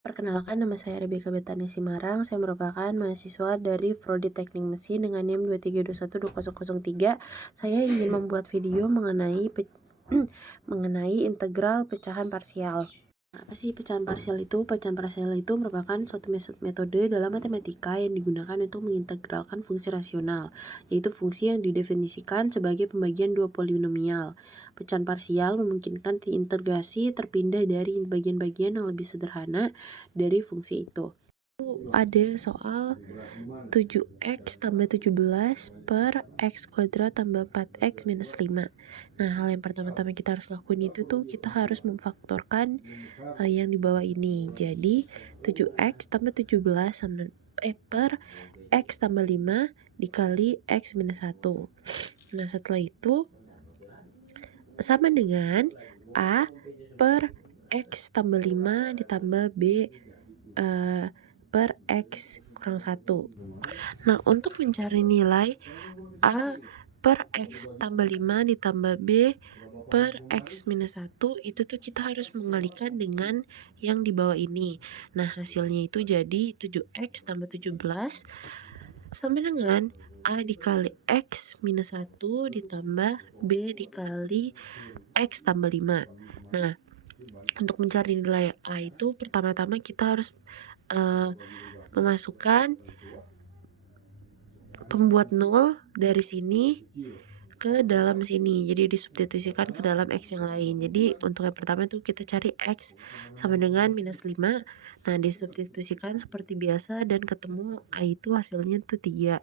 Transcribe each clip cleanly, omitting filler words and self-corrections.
Perkenalkan, nama saya Rebecca Betania Simarang. Saya merupakan mahasiswa dari Prodi Teknik Mesin dengan NIM 2321203. Saya ingin membuat video mengenai mengenai integral pecahan parsial. Apa sih pecahan parsial itu? Pecahan parsial itu merupakan suatu metode dalam matematika yang digunakan untuk mengintegralkan fungsi rasional, yaitu fungsi yang didefinisikan sebagai pembagian dua polinomial. Pecahan parsial memungkinkan integrasi terpindah dari bagian-bagian yang lebih sederhana dari fungsi itu. Ada soal 7x tambah 17 per x kuadrat tambah 4x minus 5. Nah, hal yang pertama-tama kita harus lakuin itu tuh kita harus memfaktorkan yang di bawah ini. Jadi 7x tambah 17 sama per x tambah 5 dikali x minus 1. Nah, setelah itu sama dengan A per x tambah 5 ditambah B per x kurang 1. Nah, untuk mencari nilai A per x tambah 5 ditambah B per x minus 1, itu tuh kita harus mengalikan dengan yang di bawah ini. Nah, hasilnya itu jadi 7x tambah 17 sama dengan A dikali x minus 1 ditambah B dikali x tambah 5. Nah, untuk mencari nilai A itu pertama-tama kita harus memasukkan pembuat 0 dari sini ke dalam sini, jadi disubstitusikan ke dalam x yang lain. Jadi untuk yang pertama itu kita cari x sama dengan minus 5. Nah, disubstitusikan seperti biasa dan ketemu A itu hasilnya tuh 3.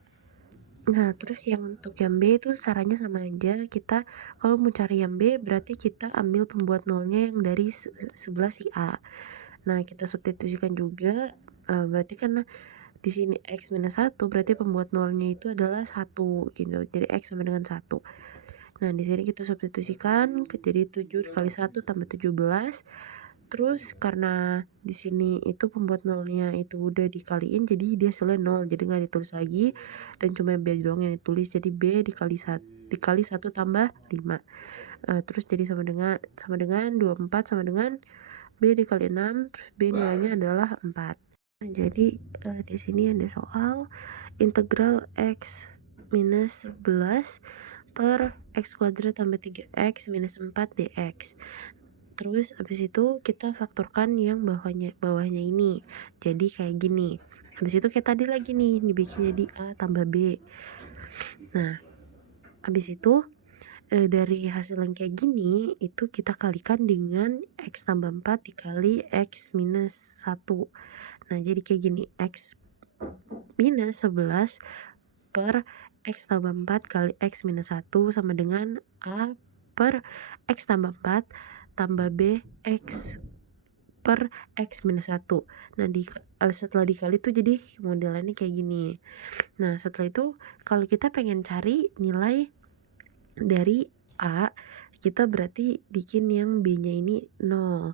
Nah, terus yang untuk yang B itu caranya sama aja. Kita kalau mau cari yang B berarti kita ambil pembuat nolnya yang dari sebelah si A. Nah, kita substitusikan juga, berarti kan di sini x minus 1 berarti pembuat nolnya itu adalah 1 gitu. Jadi x sama dengan 1. Nah, di sini kita substitusikan jadi 7 kali 1 tambah 17. Terus karena di sini itu pembuat nolnya itu udah dikaliin, jadi dia hasilnya 0, jadi nggak ditulis lagi dan cuma B doang yang ditulis, jadi B dikali 1 tambah 5. Terus jadi sama dengan 24 sama dengan B dikali 6, terus B nilainya adalah 4. Nah, jadi di sini ada soal integral x minus 11 per x kuadrat tambah 3x minus 4 dx. Terus habis itu kita faktorkan yang bawahnya ini. Jadi kayak gini. Habis itu kayak tadi lagi nih, dibikin jadi A tambah B. Nah, habis itu dari hasil yang kayak gini itu kita kalikan dengan x tambah 4 dikali x minus 1. Nah, jadi kayak gini, x minus 11 per x tambah 4 kali x minus 1 sama dengan A per x tambah 4 tambah B x per x minus 1. Nah, setelah dikali tuh jadi modelannya kayak gini. Nah, setelah itu kalau kita pengen cari nilai dari A, kita berarti bikin yang B-nya ini 0.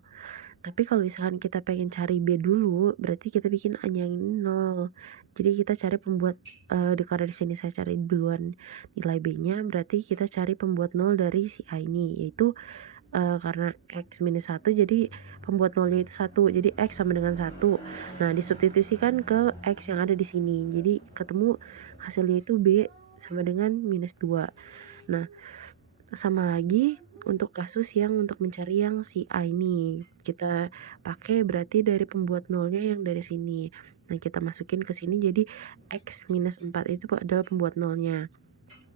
Tapi kalau misalkan kita pengen cari B dulu, berarti kita bikin A-nya ini 0. Jadi kita cari pembuat karena di sini saya cari duluan nilai B-nya, berarti kita cari pembuat 0 dari si A ini, yaitu karena x minus 1, jadi pembuat nolnya itu 1, jadi x sama dengan 1. Nah, disubstitusikan ke x yang ada di sini, jadi ketemu hasilnya itu B sama dengan minus 2. Nah, sama lagi untuk kasus yang untuk mencari yang si A ini, kita pakai berarti dari pembuat nolnya yang dari sini. Nah, kita masukin ke sini, jadi x minus 4 itu adalah pembuat nolnya.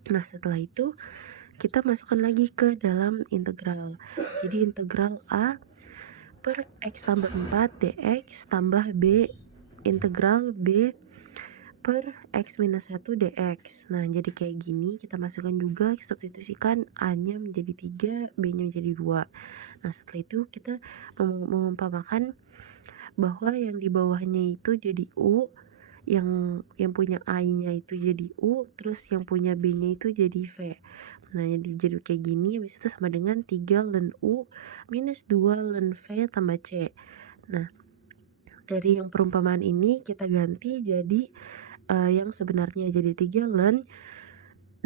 Nah, setelah itu kita masukkan lagi ke dalam integral. Jadi integral A per x tambah 4 dx tambah B integral B per x minus 1 dx. Nah, jadi kayak gini, kita masukkan juga, substitusikan A-nya menjadi 3, B-nya menjadi 2. Nah, setelah itu kita mengumpamakan bahwa yang di bawahnya itu jadi U, yang punya A-nya itu jadi U, terus yang punya B-nya itu jadi V. Nah, jadi kayak gini, habis itu sama dengan 3 ln U minus 2 ln V tambah C. Nah, dari yang perumpamaan ini kita ganti jadi yang sebenarnya, jadi 3 ln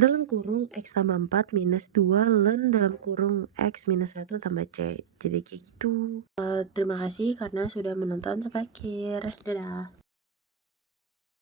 dalam kurung X tambah 4 minus 2 ln dalam kurung X minus 1 tambah C. Jadi kayak gitu. Terima kasih karena sudah menonton sampai akhir. Dadah.